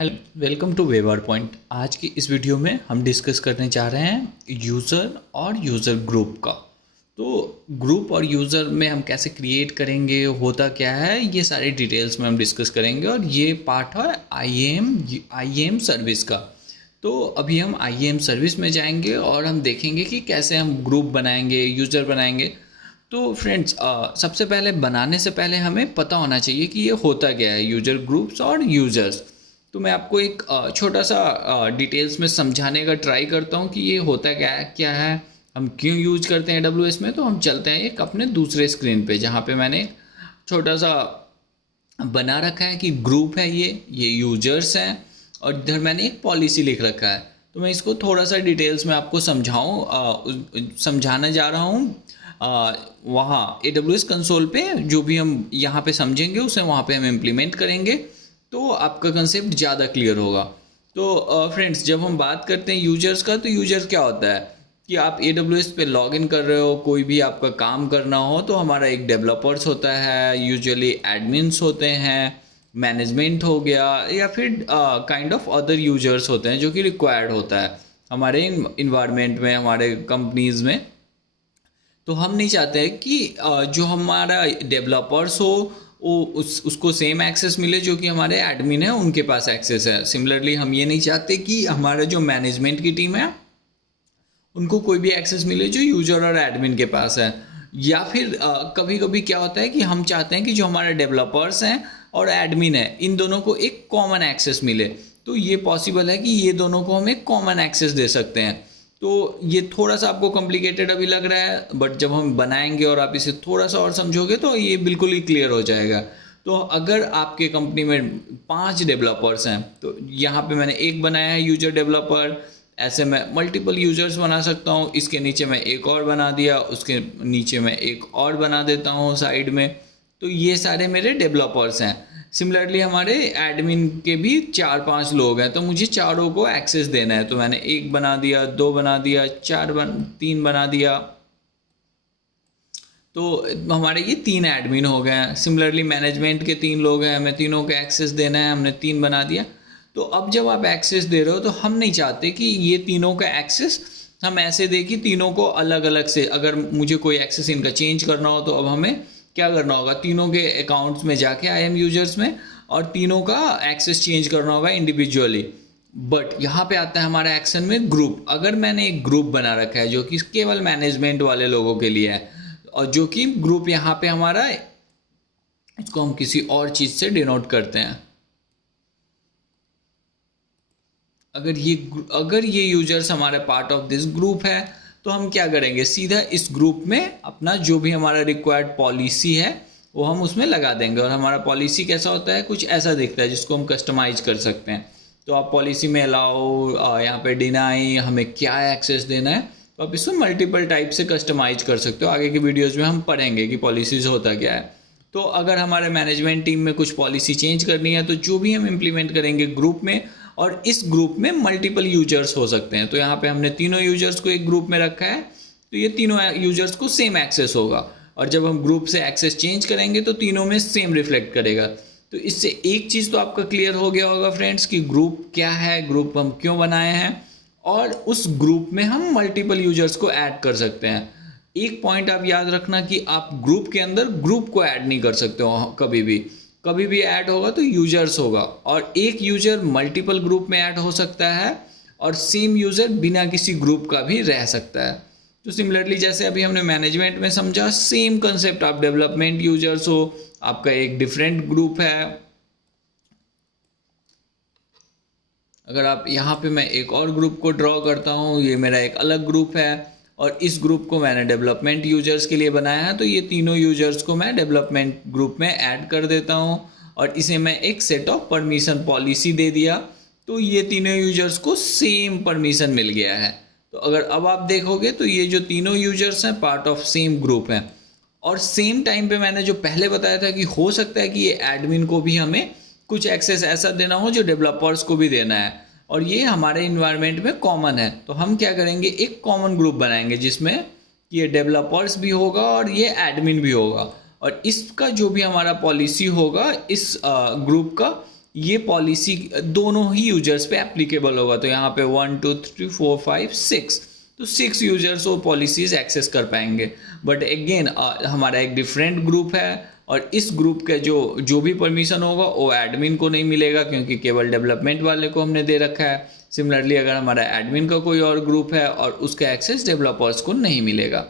Hello, welcome to Waver Point. आज की इस वीडियो में हम डिस्कस करने जा रहे हैं यूज़र और यूज़र ग्रुप का। तो ग्रुप और यूज़र में हम कैसे क्रिएट करेंगे, होता क्या है, ये सारी डिटेल्स में हम डिस्कस करेंगे और ये पार्ट है आई एम सर्विस का। तो अभी हम आई एम सर्विस में जाएंगे और हम देखेंगे कि कैसे हम ग्रुप बनाएंगे, यूज़र बनाएंगे। तो फ्रेंड्स, सबसे पहले बनाने से पहले हमें पता होना चाहिए कि ये होता क्या है, यूज़र ग्रुप्स और यूज़र्स। तो मैं आपको एक छोटा सा डिटेल्स में समझाने का ट्राई करता हूँ कि ये होता क्या है, हम क्यों यूज करते हैं AWS में। तो हम चलते हैं एक अपने दूसरे स्क्रीन पे, जहाँ पे मैंने एक छोटा सा बना रखा है कि ग्रुप है, ये यूजर्स हैं और इधर मैंने एक पॉलिसी लिख रखा है। तो मैं इसको थोड़ा सा डिटेल्स में आपको समझाना जा रहा हूँ। वहाँ AWS कंसोल पे जो भी हम यहाँ पे समझेंगे उसे वहाँ पे हम इम्प्लीमेंट करेंगे, तो आपका कंसेप्ट ज़्यादा क्लियर होगा। तो फ्रेंड्स, जब हम बात करते हैं यूजर्स का, तो यूजर्स क्या होता है कि आप AWS पे लॉगिन कर रहे हो, कोई भी आपका काम करना हो, तो हमारा एक डेवलपर्स होता है, यूजुअली एडमिन्स होते हैं, मैनेजमेंट हो गया, या फिर काइंड ऑफ अदर यूजर्स होते हैं जो कि रिक्वायर्ड होता है हमारे इन्वायरमेंट में, हमारे कंपनीज में। तो हम नहीं चाहते कि जो हमारा डेवलपर्स हो वो उसको सेम एक्सेस मिले जो कि हमारे एडमिन है उनके पास एक्सेस है। सिमिलरली हम ये नहीं चाहते कि हमारा जो मैनेजमेंट की टीम है उनको कोई भी एक्सेस मिले जो यूजर और एडमिन के पास है। या फिर कभी कभी क्या होता है कि हम चाहते हैं कि जो हमारे डेवलपर्स हैं और एडमिन है, इन दोनों को एक कॉमन एक्सेस मिले। तो ये पॉसिबल है कि ये दोनों को हम एक कॉमन एक्सेस दे सकते हैं। तो ये थोड़ा सा आपको कॉम्प्लिकेटेड अभी लग रहा है, बट जब हम बनाएंगे और आप इसे थोड़ा सा और समझोगे तो ये बिल्कुल ही क्लियर हो जाएगा। तो अगर आपके कंपनी में 5 डेवलपर्स हैं, तो यहाँ पे मैंने एक बनाया है यूजर डेवलपर। ऐसे मैं मल्टीपल यूजर्स बना सकता हूँ। इसके नीचे मैं एक और बना दिया, उसके नीचे मैं एक और बना देता हूँ साइड में। तो ये सारे मेरे डेवलपर्स हैं। सिमिलरली हमारे एडमिन के भी 4-5 लोग हैं, तो मुझे चारों को एक्सेस देना है। तो मैंने एक बना दिया, 2 बना दिया, 3 बना दिया। तो हमारे ये 3 एडमिन हो गए हैं। सिमिलरली मैनेजमेंट के 3 लोग हैं, हमें तीनों को एक्सेस देना है, हमने 3 बना दिया। तो अब जब आप एक्सेस दे रहे हो तो हम नहीं चाहते कि ये तीनों का एक्सेस हम ऐसे दें कि तीनों को अलग अलग से, अगर मुझे कोई एक्सेस इनका चेंज करना हो तो अब हमें क्या करना होगा, तीनों के अकाउंट्स में जाके IAM यूजर्स में और तीनों का एक्सेस चेंज करना होगा इंडिविजुअली। बट यहाँ पे आता है हमारा एक्शन में ग्रुप। अगर मैंने एक ग्रुप बना रखा है जो कि केवल मैनेजमेंट वाले लोगों के लिए है, और जो कि ग्रुप यहाँ पे हमारा, इसको हम किसी और चीज़ से डिनोट करते हैं। अगर ये यूजर्स हमारे पार्ट ऑफ दिस ग्रुप है, तो हम क्या करेंगे, सीधा इस ग्रुप में अपना जो भी हमारा रिक्वायर्ड पॉलिसी है वो हम उसमें लगा देंगे। और हमारा पॉलिसी कैसा होता है, कुछ ऐसा दिखता है जिसको हम कस्टमाइज कर सकते हैं। तो आप पॉलिसी में अलाउ, यहाँ पे डिनाई, हमें क्या एक्सेस देना है, तो आप इसको मल्टीपल टाइप से कस्टमाइज कर सकते हो। आगे की वीडियोज़ में हम पढ़ेंगे कि पॉलिसीज़ होता क्या है। तो अगर हमारे मैनेजमेंट टीम में कुछ पॉलिसी चेंज करनी है, तो जो भी हम इम्प्लीमेंट करेंगे ग्रुप में, और इस ग्रुप में मल्टीपल यूजर्स हो सकते हैं। तो यहाँ पे हमने तीनों यूजर्स को एक ग्रुप में रखा है, तो ये तीनों यूजर्स को सेम एक्सेस होगा। और जब हम ग्रुप से एक्सेस चेंज करेंगे तो तीनों में सेम रिफ्लेक्ट करेगा। तो इससे एक चीज़ तो आपका क्लियर हो गया होगा फ्रेंड्स कि ग्रुप क्या है, ग्रुप हम क्यों बनाए हैं, और उस ग्रुप में हम मल्टीपल यूजर्स को ऐड कर सकते हैं। एक पॉइंट आप याद रखना कि आप ग्रुप के अंदर ग्रुप को ऐड नहीं कर सकते हो कभी भी ऐड होगा तो यूजर्स होगा, और एक यूजर मल्टीपल ग्रुप में ऐड हो सकता है, और सेम यूजर बिना किसी ग्रुप का भी रह सकता है। तो सिमिलरली जैसे अभी हमने मैनेजमेंट में समझा, सेम कंसेप्ट, आप डेवलपमेंट यूजर्स हो, आपका एक डिफरेंट ग्रुप है। अगर आप यहाँ पे, मैं एक और ग्रुप को ड्रॉ करता हूँ, ये मेरा एक अलग ग्रुप है, और इस ग्रुप को मैंने डेवलपमेंट यूजर्स के लिए बनाया है। तो ये तीनों यूजर्स को मैं डेवलपमेंट ग्रुप में ऐड कर देता हूँ, और इसे मैं एक सेट ऑफ परमिशन पॉलिसी दे दिया, तो ये तीनों यूजर्स को सेम परमिशन मिल गया है। तो अगर अब आप देखोगे तो ये जो तीनों यूजर्स हैं पार्ट ऑफ सेम ग्रुप हैं। और सेम टाइम पे मैंने जो पहले बताया था कि हो सकता है कि ये एडमिन को भी हमें कुछ एक्सेस ऐसा देना हो जो डेवलपर्स को भी देना है, और ये हमारे इन्वायरमेंट में कॉमन है। तो हम क्या करेंगे, एक कॉमन ग्रुप बनाएंगे जिसमें ये डेवलपर्स भी होगा और ये एडमिन भी होगा, और इसका जो भी हमारा पॉलिसी होगा इस ग्रुप का, ये पॉलिसी दोनों ही यूजर्स पे एप्लीकेबल होगा। तो यहाँ पे 1 2 3 4 5 6, तो 6 यूजर्स वो पॉलिसीज़ एक्सेस कर पाएंगे। बट अगेन हमारा एक डिफरेंट ग्रुप है और इस ग्रुप के जो भी परमिशन होगा वो एडमिन को नहीं मिलेगा, क्योंकि केवल डेवलपमेंट वाले को हमने दे रखा है। सिमिलरली अगर हमारा एडमिन का कोई और ग्रुप है और उसका एक्सेस डेवलपर्स को नहीं मिलेगा।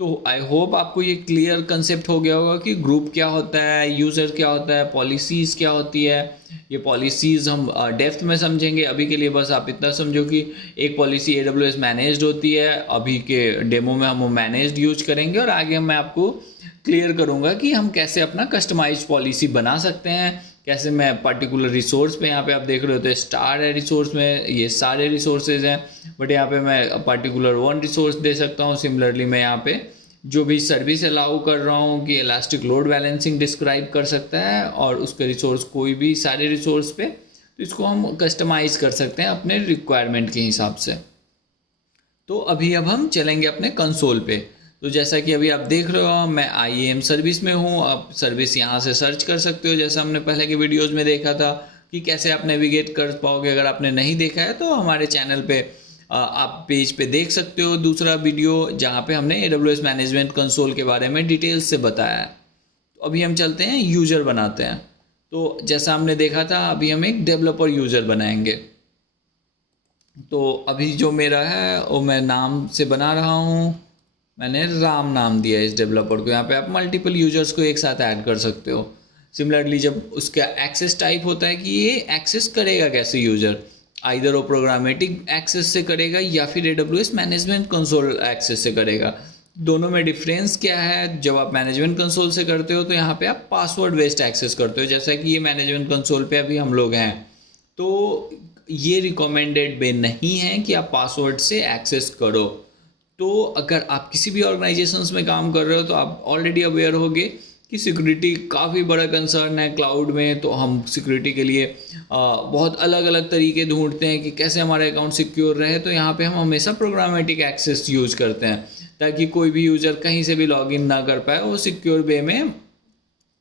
तो आई होप आपको ये क्लियर कंसेप्ट हो गया होगा कि ग्रुप क्या होता है, यूज़र क्या होता है, पॉलिसीज़ क्या होती है। ये पॉलिसीज़ हम डेप्थ में समझेंगे। अभी के लिए बस आप इतना समझो कि एक पॉलिसी AWS मैनेज्ड होती है। अभी के डेमो में हम वो मैनेज्ड यूज करेंगे और आगे मैं आपको क्लियर करूँगा कि हम कैसे अपना कस्टमाइज्ड पॉलिसी बना सकते हैं, कैसे मैं पर्टिकुलर रिसोर्स पे, यहाँ पे आप देख रहे हो तो स्टार है रिसोर्स में, ये सारे रिसोर्सेज हैं, बट यहाँ पे मैं पर्टिकुलर वन रिसोर्स दे सकता हूँ। सिमिलरली मैं यहाँ पे जो भी सर्विस अलाउ कर रहा हूँ कि इलास्टिक लोड बैलेंसिंग डिस्क्राइब कर सकता है और उसके रिसोर्स कोई भी सारे रिसोर्स पे, तो इसको हम कस्टमाइज़ कर सकते हैं अपने रिक्वायरमेंट के हिसाब से। तो अभी अब हम चलेंगे अपने कंसोल पे। तो जैसा कि अभी आप देख रहे हो मैं IAM सर्विस में हूँ। आप सर्विस यहाँ से सर्च कर सकते हो, जैसा हमने पहले के वीडियोस में देखा था कि कैसे आप नेविगेट कर पाओगे। अगर आपने नहीं देखा है तो हमारे चैनल पे आप पेज पे देख सकते हो दूसरा वीडियो जहाँ पे हमने AWS मैनेजमेंट कंसोल के बारे में डिटेल्स से बताया है। तो अभी हम चलते हैं यूज़र बनाते हैं। तो जैसा हमने देखा था अभी हम एक डेवलपर यूज़र बनाएंगे। तो अभी जो मेरा है वो मैं नाम से बना रहा हूँ, मैंने राम नाम दिया है इस डेवलपर को। यहाँ पे आप मल्टीपल यूजर्स को एक साथ ऐड कर सकते हो। सिमिलरली जब उसका एक्सेस टाइप होता है कि ये एक्सेस करेगा कैसे यूजर, आइदर वो प्रोग्रामेटिक एक्सेस से करेगा या फिर AWS मैनेजमेंट कंसोल एक्सेस से करेगा। दोनों में डिफरेंस क्या है? जब आप मैनेजमेंट कंसोल से करते हो तो यहाँ पे आप पासवर्ड बेस्ड एक्सेस करते हो, जैसा कि ये मैनेजमेंट कंसोल पे अभी हम लोग हैं। तो ये रिकमेंडेड वे नहीं है कि आप पासवर्ड से एक्सेस करो। तो अगर आप किसी भी ऑर्गेनाइजेशंस में काम कर रहे हो तो आप ऑलरेडी अवेयर होगे कि सिक्योरिटी काफ़ी बड़ा कंसर्न है क्लाउड में। तो हम सिक्योरिटी के लिए बहुत अलग अलग तरीके ढूंढते हैं कि कैसे हमारा अकाउंट सिक्योर रहे। तो यहाँ पे हम हमेशा प्रोग्रामेटिक एक्सेस यूज करते हैं ताकि कोई भी यूज़र कहीं से भी लॉगिन ना कर पाए, वो सिक्योर वे में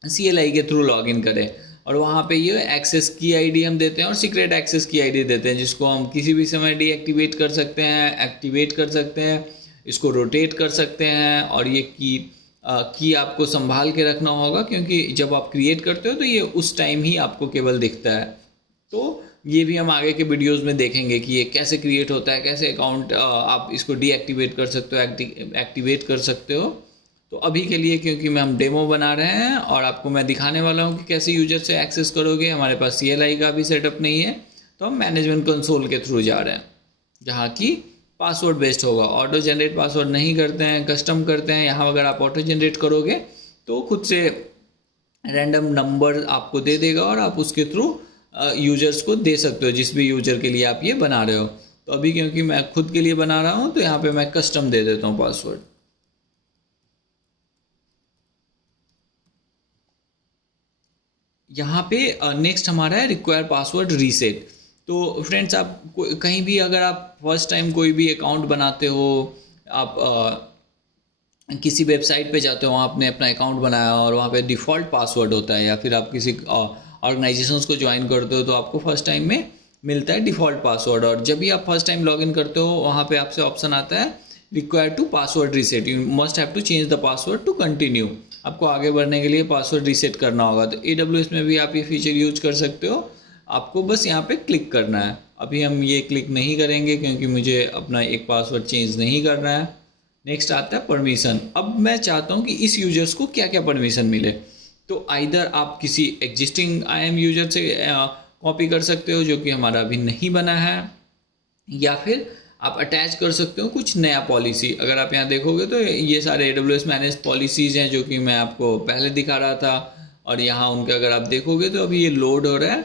CLI के थ्रू लॉगिन करे। और वहाँ पे ये एक्सेस की ID हम देते हैं और सीक्रेट एक्सेस की ID देते हैं, जिसको हम किसी भी समय डीएक्टिवेट कर सकते हैं, एक्टिवेट कर सकते हैं, इसको रोटेट कर सकते हैं। और ये की आपको संभाल के रखना होगा, क्योंकि जब आप क्रिएट करते हो तो ये उस टाइम ही आपको केवल दिखता है। तो ये भी हम आगे के वीडियोस में देखेंगे कि ये कैसे क्रिएट होता है, कैसे अकाउंट आप इसको डीएक्टिवेट कर सकते हो, एक्टिवेट कर सकते हो। तो अभी के लिए क्योंकि हम डेमो बना रहे हैं और आपको मैं दिखाने वाला हूँ कि कैसे यूजर से एक्सेस करोगे, हमारे पास CLI का भी सेटअप नहीं है, तो हम मैनेजमेंट कंसोल के थ्रू जा रहे हैं जहाँ की पासवर्ड बेस्ड होगा। ऑटो जनरेट पासवर्ड नहीं करते हैं, कस्टम करते हैं। यहाँ अगर आप ऑटो जनरेट करोगे तो खुद से रैंडम नंबर आपको दे देगा और आप उसके थ्रू यूजर्स को दे सकते हो जिस भी यूजर के लिए आप ये बना रहे हो। तो अभी क्योंकि मैं खुद के लिए बना रहा हूँ तो यहाँ पे मैं कस्टम दे देता हूँ पासवर्ड। यहाँ पे नेक्स्ट हमारा है रिक्वायर पासवर्ड रीसेट। तो फ्रेंड्स आप कहीं भी अगर आप फर्स्ट टाइम कोई भी अकाउंट बनाते हो, आप किसी वेबसाइट पे जाते हो, वहाँ आपने अपना अकाउंट बनाया और वहाँ पे डिफ़ॉल्ट पासवर्ड होता है, या फिर आप किसी ऑर्गेनाइजेशंस को ज्वाइन करते हो तो आपको फर्स्ट टाइम में मिलता है डिफ़ॉल्ट पासवर्ड। और जब भी आप फर्स्ट टाइम लॉगिन करते हो वहाँ पे आपसे ऑप्शन आता है require to password reset, you must have to change the password to continue. आपको आगे बढ़ने के लिए पासवर्ड रीसेट करना होगा। तो AWS में भी आप ये फीचर यूज कर सकते हो, आपको बस यहाँ पे क्लिक करना है। अभी हम ये क्लिक नहीं करेंगे क्योंकि मुझे अपना एक पासवर्ड चेंज नहीं करना है। नेक्स्ट आता है परमिशन। अब मैं चाहता हूँ कि इस यूजर्स को क्या क्या परमिशन मिले। तो आइदर आप किसी एग्जिस्टिंग IAM यूजर से कॉपी कर सकते हो जो कि हमारा अभी नहीं बना है, या फिर आप अटैच कर सकते हो कुछ नया पॉलिसी। अगर आप यहाँ देखोगे तो ये सारे AWS मैनेज पॉलिसीज़ हैं जो कि मैं आपको पहले दिखा रहा था। और यहाँ उनके अगर आप देखोगे तो अभी ये लोड हो रहा है,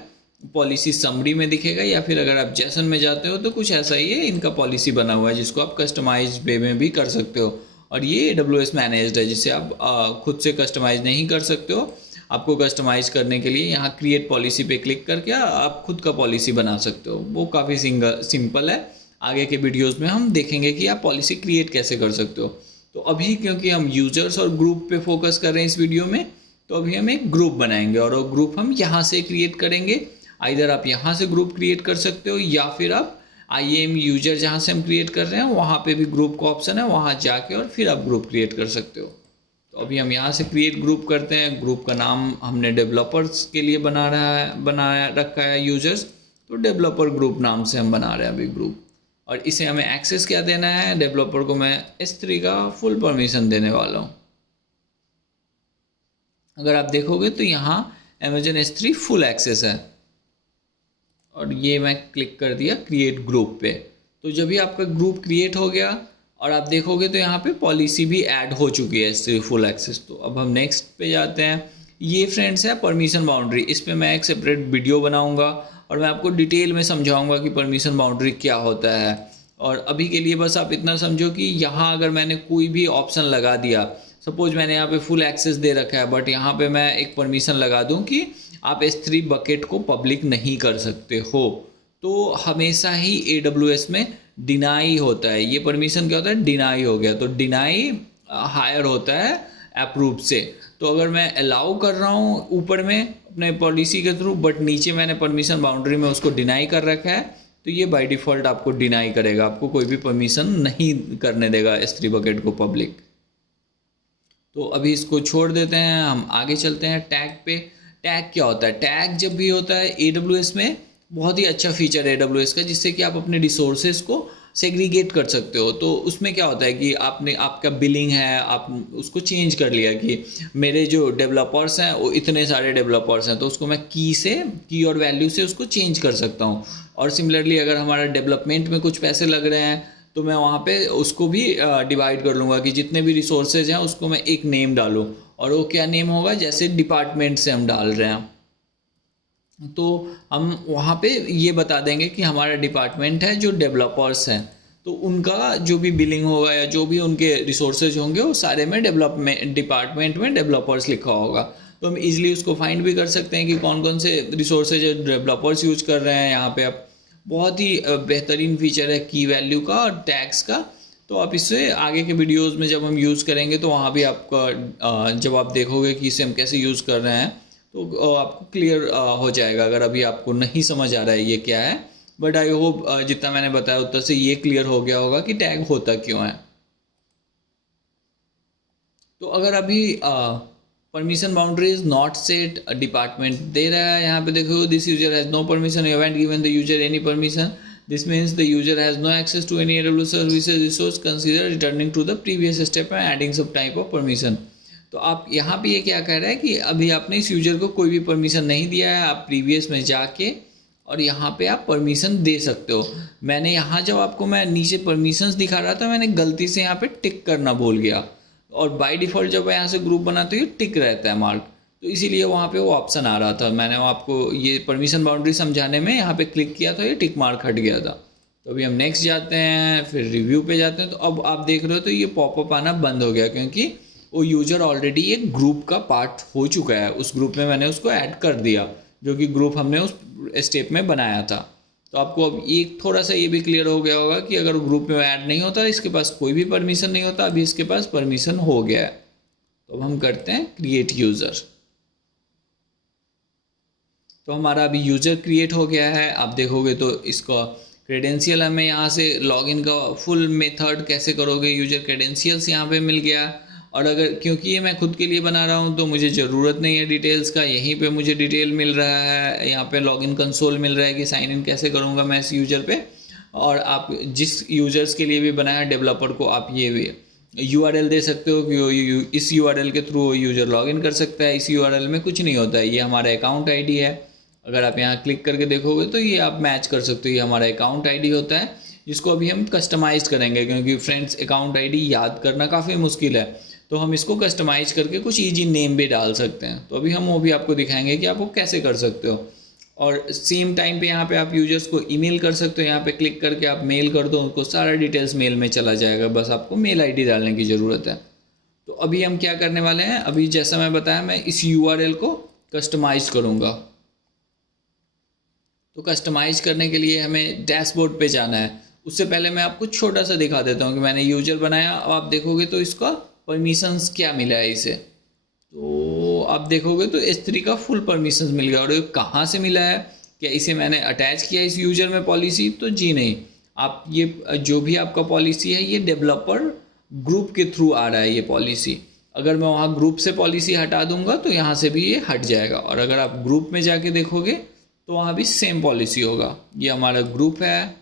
पॉलिसी समरी में दिखेगा, या फिर अगर आप जेसन में जाते हो तो कुछ ऐसा ही है, इनका पॉलिसी बना हुआ है जिसको आप कस्टमाइज वे में भी कर सकते हो। और ये AWS मैनेज्ड है जिसे आप खुद से कस्टमाइज नहीं कर सकते हो। आपको कस्टमाइज करने के लिए यहाँ क्रिएट पॉलिसी पे क्लिक करके आप खुद का पॉलिसी बना सकते हो। वो काफ़ी सिंपल है। आगे के वीडियोस में हम देखेंगे कि आप पॉलिसी क्रिएट कैसे कर सकते हो। तो अभी क्योंकि हम यूजर्स और ग्रुप पे फोकस कर रहे हैं इस वीडियो में, तो अभी हम एक ग्रुप बनाएंगे और वो ग्रुप हम यहाँ से क्रिएट करेंगे। आइदर आप यहाँ से ग्रुप क्रिएट कर सकते हो या फिर आप IAM यूजर जहाँ से हम क्रिएट कर रहे हैं वहाँ पे भी ग्रुप का ऑप्शन है, वहाँ जाके और फिर आप ग्रुप क्रिएट कर सकते हो। तो अभी हम यहाँ से क्रिएट ग्रुप करते हैं। ग्रुप का नाम हमने डेवलपर्स के लिए बनाया रखा है यूजर्स, तो डेवलपर ग्रुप नाम से हम बना रहे हैं अभी ग्रुप। और इसे हमें एक्सेस क्या देना है, डेवलपर को मैं S3 का फुल परमिशन देने वाला हूँ। अगर आप देखोगे तो यहाँ Amazon S3 फुल एक्सेस है और ये मैं क्लिक कर दिया क्रिएट ग्रुप पे। तो जब भी आपका ग्रुप क्रिएट हो गया और आप देखोगे तो यहाँ पे पॉलिसी भी ऐड हो चुकी है S3 फुल एक्सेस। तो अब हम नेक्स्ट पे जाते हैं। ये फ्रेंड्स है परमिशन बाउंड्री। इस पे मैं एक सेपरेट वीडियो बनाऊंगा और मैं आपको डिटेल में समझाऊंगा कि परमिशन बाउंड्री क्या होता है। और अभी के लिए बस आप इतना समझो कि यहाँ अगर मैंने कोई भी ऑप्शन लगा दिया, सपोज मैंने यहाँ पे फुल एक्सेस दे रखा है बट यहाँ पे मैं एक परमिशन लगा दूँ कि आप S3 बकेट को पब्लिक नहीं कर सकते हो, तो हमेशा ही AWS में डिनाई होता है। ये परमिशन क्या होता है, डिनाई हो गया। तो डिनाई हायर होता है अप्रूव से। तो अगर मैं अलाउ कर रहा हूँ ऊपर में अपने पॉलिसी के थ्रू बट नीचे मैंने परमिशन बाउंड्री में उसको डिनाई कर रखा है, तो ये बाय डिफ़ॉल्ट आपको डिनाई करेगा, आपको कोई भी परमिशन नहीं करने देगा S3 बकेट को पब्लिक। तो अभी इसको छोड़ देते हैं, हम आगे चलते हैं टैग पे। टैग क्या होता है, टैग जब भी होता है AWS में बहुत ही अच्छा फीचर है AWS का, जिससे कि आप अपने रिसोर्सेज को सेग्रीगेट कर सकते हो। तो उसमें क्या होता है कि आपका बिलिंग है, आप उसको चेंज कर लिया कि मेरे जो डेवलपर्स हैं वो इतने सारे डेवलपर्स हैं, तो उसको मैं की और वैल्यू से उसको चेंज कर सकता हूँ। और सिमिलरली अगर हमारा डेवलपमेंट में कुछ पैसे लग रहे हैं तो मैं वहाँ पे उसको भी डिवाइड कर लूँगा कि जितने भी रिसोर्सेज हैं उसको मैं एक नेम डालूँ, और वो क्या नेम होगा, जैसे डिपार्टमेंट से हम डाल रहे हैं तो हम वहाँ पे ये बता देंगे कि हमारा डिपार्टमेंट है जो डेवलपर्स हैं, तो उनका जो भी बिलिंग होगा या जो भी उनके रिसोर्सेज होंगे वो सारे में डिपार्टमेंट में डेवलपर्स लिखा होगा। तो हम इजीली उसको फाइंड भी कर सकते हैं कि कौन कौन से रिसोर्सेज डेवलपर्स यूज कर रहे हैं। यहाँ पे आप बहुत ही बेहतरीन फीचर है की वैल्यू का और टैग्स का। तो आप इससे आगे के वीडियोस में जब हम यूज़ करेंगे तो वहाँ भी आपका जब आप देखोगे कि इसे हम कैसे यूज़ कर रहे हैं तो आपको क्लियर हो जाएगा। अगर अभी आपको नहीं समझ आ रहा है ये क्या है, बट आई होप जितना मैंने बताया उतना से ये क्लियर हो गया होगा कि टैग होता क्यों है। तो अगर अभी permission boundary is not set, department दे रहा है, यहाँ पे देखो this user has no permission, you haven't given the user any permission, this means the user has no access to any AWS services resource, consider returning to the previous step and adding some type of permission. तो आप यहाँ पे ये क्या कह रहा है कि अभी आपने इस यूजर को कोई भी परमिशन नहीं दिया है, आप प्रीवियस में जाके और यहाँ पे आप परमिशन दे सकते हो। मैंने यहाँ जब आपको मैं नीचे परमिशंस दिखा रहा था मैंने गलती से यहाँ पे टिक करना भूल गया, और बाय डिफ़ॉल्ट जब यहाँ से ग्रुप बनाते हो ये टिक रहता है मार्क, तो इसीलिए वहाँ पे वो ऑप्शन आ रहा था। मैंने आपको ये परमिशन बाउंड्री समझाने में यहाँ पे क्लिक किया तो ये टिक मार्क हट गया था। तो अभी हम नेक्स्ट जाते हैं, फिर रिव्यू पे जाते हैं। तो अब आप देख रहे हो तो ये पॉपअप आना बंद हो गया क्योंकि वो यूजर ऑलरेडी एक ग्रुप का पार्ट हो चुका है। उस ग्रुप में मैंने उसको ऐड कर दिया, जो कि ग्रुप हमने उस स्टेप में बनाया था। तो आपको अब एक थोड़ा सा ये भी क्लियर हो गया होगा कि अगर ग्रुप में ऐड नहीं होता, इसके पास कोई भी परमिशन नहीं होता, अभी इसके पास परमिशन हो गया है। तो अब हम करते हैं क्रिएट यूज़र। तो हमारा अभी यूज़र क्रिएट हो गया है। आप देखोगे तो इसका क्रेडेंशियल हमें यहाँ से लॉगिन का फुल मेथड कैसे करोगे, यूजर क्रेडेंशियल्स यहाँ पे मिल गया। और अगर क्योंकि ये मैं खुद के लिए बना रहा हूँ तो मुझे ज़रूरत नहीं है डिटेल्स का, यहीं पे मुझे डिटेल मिल रहा है, यहाँ पे लॉगिन कंसोल मिल रहा है कि साइन इन कैसे करूँगा मैं इस यूज़र पे। और आप जिस यूज़र्स के लिए भी बनाया डेवलपर को आप ये भी URL दे सकते हो कि इस URL के थ्रू यूज़र लॉगिन कर सकता है। इस URL में कुछ नहीं होता है, ये हमारा अकाउंट ID है। अगर आप यहाँ क्लिक करके देखोगे तो ये आप मैच कर सकते हो, ये हमारा अकाउंट ID होता है, जिसको अभी हम कस्टमाइज़ करेंगे क्योंकि फ्रेंड्स अकाउंट ID याद करना काफ़ी मुश्किल है, तो हम इसको कस्टमाइज़ करके कुछ ईजी नेम भी डाल सकते हैं। तो अभी हम वो भी आपको दिखाएंगे कि आप वो कैसे कर सकते हो। और सेम टाइम पे यहाँ पे आप यूजर्स को ईमेल कर सकते हो, यहाँ पे क्लिक करके आप मेल कर दो, उनको सारा डिटेल्स मेल में चला जाएगा, बस आपको मेल ID डालने की ज़रूरत है। तो अभी हम क्या करने वाले हैं, अभी जैसा मैं बताया मैं इस URL को कस्टमाइज़ करूँगा। तो कस्टमाइज़ करने के लिए हमें डैशबोर्ड पे जाना है। उससे पहले मैं आपको छोटा सा दिखा देता हूँ कि मैंने यूजर बनाया। अब आप देखोगे तो इसका परमिशंस क्या मिला है इसे, तो आप देखोगे तो S3 का फुल परमिशंस मिल गया। और ये कहाँ से मिला है, क्या इसे मैंने अटैच किया इस यूजर में पॉलिसी? तो जी नहीं। आप ये जो भी आपका पॉलिसी है ये डेवलपर ग्रुप के थ्रू आ रहा है ये पॉलिसी। अगर मैं वहाँ ग्रुप से पॉलिसी हटा दूंगा तो यहाँ से भी ये हट जाएगा। और अगर आप ग्रुप में जाके देखोगे तो वहाँ भी सेम पॉलिसी होगा। ये हमारा ग्रुप है,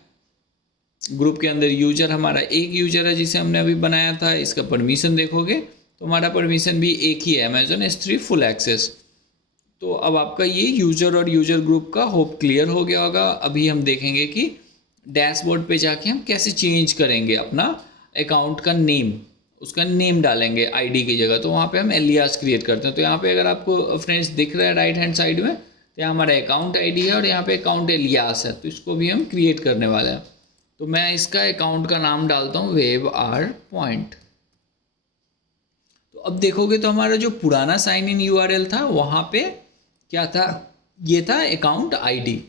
ग्रुप के अंदर यूजर हमारा एक यूजर है जिसे हमने अभी बनाया था। इसका परमिशन देखोगे तो हमारा परमिशन भी एक ही है, Amazon S3 फुल एक्सेस। तो अब आपका ये यूजर और यूजर ग्रुप का होप क्लियर हो गया होगा। अभी हम देखेंगे कि डैशबोर्ड पे जाके हम कैसे चेंज करेंगे अपना अकाउंट का नेम, उसका नेम डालेंगे आईडी की जगह। तो वहाँ पे हम एलियास क्रिएट करते हैं। तो यहाँ पे अगर आपको फ्रेंड्स दिख रहा है राइट हैंड साइड में, तो यहाँ हमारा अकाउंट आईडी है और यहाँ पे अकाउंट एलियास है। तो इसको भी हम क्रिएट करने वाले हैं। तो मैं इसका अकाउंट का नाम डालता हूँ वेब आर पॉइंट। तो अब देखोगे तो हमारा जो पुराना साइन इन यूआरएल था वहाँ पे क्या था, ये था अकाउंट आईडी।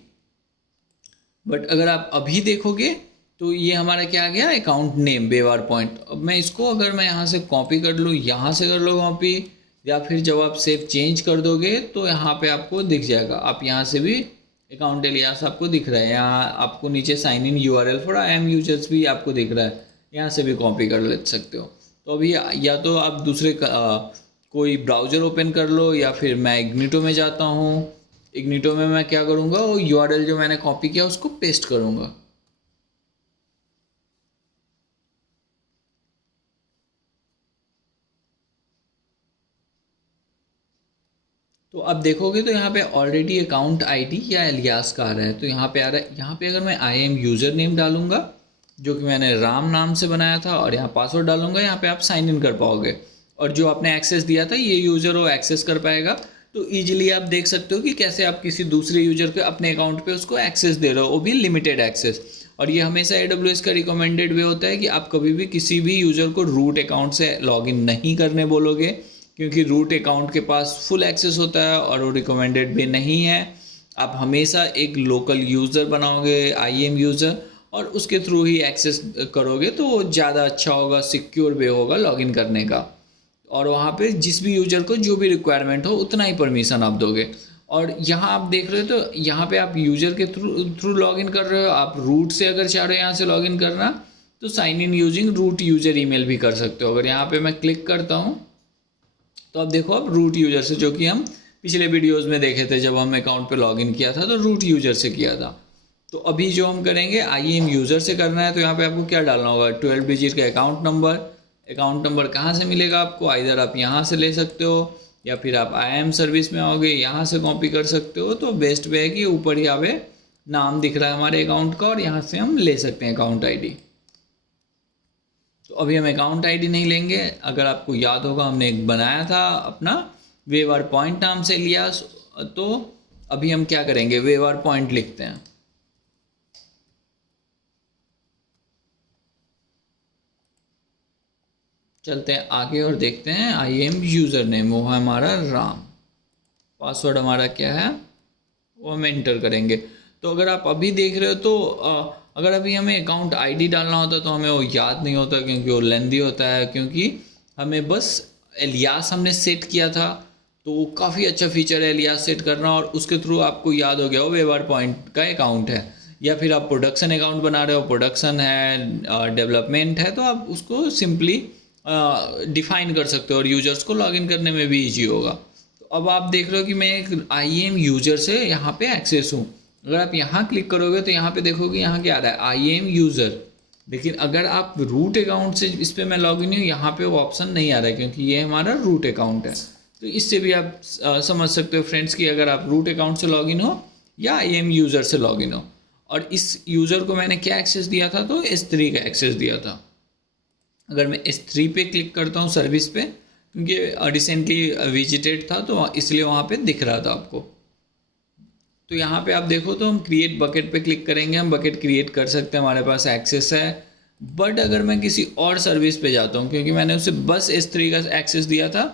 बट अगर आप अभी देखोगे तो ये हमारा क्या आ गया, अकाउंट नेम वेब पॉइंट। अब मैं इसको अगर मैं यहाँ से कॉपी कर लूँ, यहाँ से कर लो कॉपी, या फिर जब आप सेव चेंज कर दोगे तो यहाँ पे आपको दिख जाएगा। आप यहाँ से भी अकाउंट एलियास आपको दिख रहा है, यहाँ आपको नीचे sign in URL for IAM users भी आपको दिख रहा है, यहाँ से भी कॉपी कर ले सकते हो। तो अभी या तो आप दूसरे कोई ब्राउज़र ओपन कर लो, या फिर मैं इग्निटो में जाता हूँ। इग्निटो में मैं क्या करूँगा, वो यूआरएल जो मैंने कॉपी किया उसको पेस्ट करूँगा। तो अब देखोगे तो यहाँ पे ऑलरेडी अकाउंट आईडी या एलियास का आ रहा है। तो यहाँ पे आ रहा है, यहाँ पे अगर मैं IAM यूज़र नेम डालूंगा जो कि मैंने राम नाम से बनाया था, और यहाँ पासवर्ड डालूंगा, यहाँ पे आप साइन इन कर पाओगे। और जो आपने एक्सेस दिया था ये यूज़र वो एक्सेस कर पाएगा। तो ईजिली आप देख सकते हो कि कैसे आप किसी दूसरे यूजर के अपने अकाउंट पे उसको एक्सेस दे रहे हो, वो भी लिमिटेड एक्सेस। और ये हमेशा AWS का रिकमेंडेड वे होता है कि आप कभी भी किसी भी यूज़र को रूट अकाउंट से लॉगिन नहीं करने बोलोगे, क्योंकि रूट अकाउंट के पास फुल एक्सेस होता है और वो रिकमेंडेड भी नहीं है। आप हमेशा एक लोकल यूज़र बनाओगे IAM यूज़र, और उसके थ्रू ही एक्सेस करोगे तो ज़्यादा अच्छा होगा, सिक्योर वे होगा लॉगिन करने का। और वहाँ पे जिस भी यूजर को जो भी रिक्वायरमेंट हो उतना ही परमिशन आप दोगे। और यहाँ आप देख रहे हो तो यहाँ पे आप यूजर के थ्रू लॉगिन कर रहे हो। आप रूट से अगर चाह रहे हो यहाँ से लॉगिन करना तो sign in using root user email भी कर सकते हो। अगर यहाँ पे मैं क्लिक करता हूँ तो अब देखो, अब रूट यूजर से, जो कि हम पिछले वीडियोस में देखे थे जब हम अकाउंट पे लॉगिन किया था तो रूट यूजर से किया था। तो अभी जो हम करेंगे IAM यूज़र से करना है। तो यहाँ पे आपको क्या डालना होगा, 12 डिजिट का अकाउंट नंबर। अकाउंट नंबर कहाँ से मिलेगा आपको, आइदर आप यहाँ से ले सकते हो या फिर आप IAM सर्विस में आओगे यहाँ से कॉपी कर सकते हो। तो बेस्ट वे है कि ऊपर ही आवे नाम दिख रहा है हमारे अकाउंट का और यहाँ से हम ले सकते हैं अकाउंट आईडी। तो अभी हम अकाउंट आईडी नहीं लेंगे। अगर आपको याद होगा हमने एक बनाया था अपना वेब पॉइंट नाम से लिया। तो अभी हम क्या करेंगे, वेब पॉइंट लिखते हैं। चलते हैं आगे और देखते हैं IAM यूज़र नेम, वो है हमारा राम। पासवर्ड हमारा क्या है वो हम एंटर करेंगे। तो अगर आप अभी देख रहे हो तो अगर अभी हमें अकाउंट आईडी डालना होता तो हमें वो याद नहीं होता, क्योंकि वो लेंदी होता है। क्योंकि हमें बस एलियास हमने सेट किया था, तो काफ़ी अच्छा फीचर है एलियास सेट करना, और उसके थ्रू आपको याद हो गया हो वेब पॉइंट का अकाउंट है। या फिर आप प्रोडक्शन अकाउंट बना रहे हो, प्रोडक्शन है, डेवलपमेंट है, तो आप उसको सिंपली डिफाइन कर सकते हो और यूजर्स को लॉगिन करने में भी ईजी होगा। तो अब आप देख रहे हो कि मैं एक IAM यूजर से यहाँ पे एक्सेस हूँ। अगर आप यहाँ क्लिक करोगे तो यहाँ पे देखोगे यहाँ क्या आ रहा है, IAM यूज़र। लेकिन अगर आप रूट अकाउंट से इस पर मैं लॉगिन हूँ, यहाँ पे वो ऑप्शन नहीं आ रहा है, क्योंकि ये हमारा रूट अकाउंट है। तो इससे भी आप समझ सकते हो फ्रेंड्स कि अगर आप रूट अकाउंट से लॉगिन हो या IAM यूज़र से लॉगिन हो। और इस यूज़र को मैंने क्या एक्सेस दिया था, तो S3 का एक्सेस दिया था। अगर मैं S3 पे क्लिक करता हूँ सर्विस पे, क्योंकि रिसेंटली विजिटेड था तो इसलिए वहाँ पे दिख रहा था आपको। तो यहाँ पे आप देखो तो हम क्रिएट बकेट पे क्लिक करेंगे, हम बकेट क्रिएट कर सकते हैं, हमारे पास एक्सेस है। बट अगर मैं किसी और सर्विस पे जाता हूँ, क्योंकि मैंने उसे बस S3 का एक्सेस दिया था,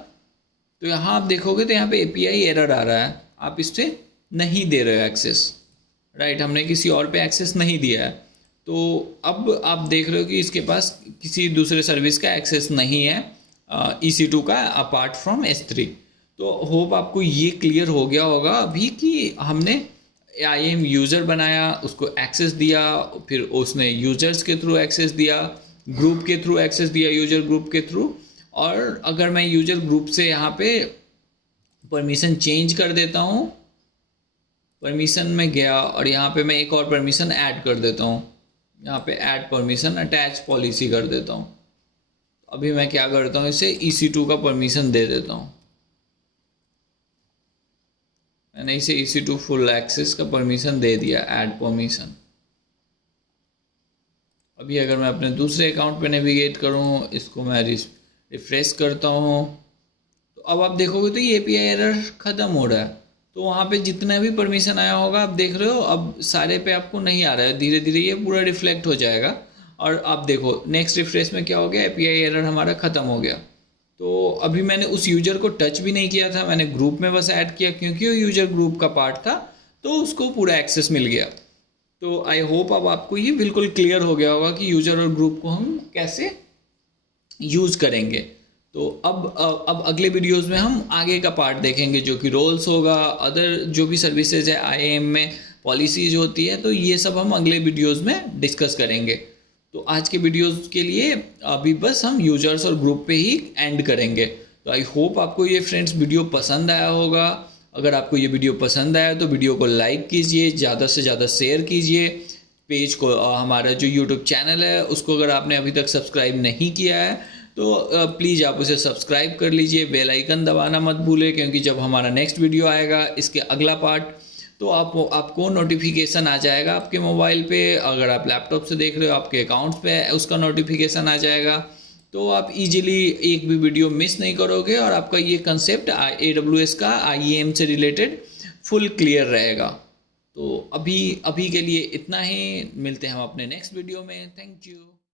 तो यहाँ आप देखोगे तो यहाँ पे API एरर आ रहा है, आप इससे नहीं दे रहे हो एक्सेस। राइट, हमने किसी और पे एक्सेस नहीं दिया है। तो अब आप देख रहे हो कि इसके पास किसी दूसरे सर्विस का एक्सेस नहीं है EC2 का अपार्ट फ्रॉम S3। तो होप आपको ये क्लियर हो गया होगा अभी कि हमने IAM यूज़र बनाया, उसको एक्सेस दिया, फिर उसने यूजर्स के थ्रू एक्सेस दिया, ग्रुप के थ्रू एक्सेस दिया, यूजर ग्रुप के थ्रू। और अगर मैं यूजर ग्रुप से यहाँ पे परमिशन चेंज कर देता हूँ, परमिशन में गया और यहाँ पे मैं एक और परमिशन ऐड कर देता हूँ, यहाँ पे ऐड परमिशन अटैच पॉलिसी कर देता हूँ। अभी मैं क्या करता हूँ, इसे EC2 का परमिशन दे देता हूँ। मैंने इसे EC2 फुल एक्सेस का परमिशन दे दिया, ऐड परमिशन। अभी अगर मैं अपने दूसरे अकाउंट पे नेविगेट करूँ, इसको मैं रिफ्रेश करता हूँ, तो अब आप देखोगे तो ये API एरर ख़त्म हो रहा है। तो वहाँ पे जितना भी परमिशन आया होगा आप देख रहे हो, अब सारे पे आपको नहीं आ रहा है, धीरे धीरे ये पूरा रिफ्लेक्ट हो जाएगा। और आप देखो नेक्स्ट रिफ्रेश में क्या हो गया, API एरर हमारा ख़त्म हो गया। तो अभी मैंने उस यूज़र को टच भी नहीं किया था, मैंने ग्रुप में बस ऐड किया क्योंकि वो यूज़र ग्रुप का पार्ट था, तो उसको पूरा एक्सेस मिल गया। तो आई होप अब आपको ये बिल्कुल क्लियर हो गया होगा कि यूज़र और ग्रुप को हम कैसे यूज़ करेंगे। तो अब अगले वीडियोस में हम आगे का पार्ट देखेंगे, जो कि रोल्स होगा, अदर जो भी सर्विसेज है IAM में, पॉलिसीज होती है, तो ये सब हम अगले वीडियोस में डिस्कस करेंगे। तो आज के वीडियोस के लिए अभी बस हम यूजर्स और ग्रुप पे ही एंड करेंगे। तो आई होप आपको ये फ्रेंड्स वीडियो पसंद आया होगा। अगर आपको ये वीडियो पसंद आया तो वीडियो को लाइक कीजिए, ज़्यादा से ज़्यादा शेयर कीजिए, पेज को हमारा जो यूट्यूब चैनल है उसको अगर आपने अभी तक सब्सक्राइब नहीं किया है तो प्लीज़ आप उसे सब्सक्राइब कर लीजिए, बेल आइकन दबाना मत भूलें, क्योंकि जब हमारा नेक्स्ट वीडियो आएगा इसके अगला पार्ट, तो आपको नोटिफिकेशन आ जाएगा आपके मोबाइल पे। अगर आप लैपटॉप से देख रहे हो आपके अकाउंट्स पे उसका नोटिफिकेशन आ जाएगा, तो आप इजीली एक भी वीडियो मिस नहीं करोगे और आपका ये कंसेप्ट AWS का IAM से रिलेटेड फुल क्लियर रहेगा। तो अभी के लिए इतना ही, मिलते हैं हम अपने नेक्स्ट वीडियो में। Thank you.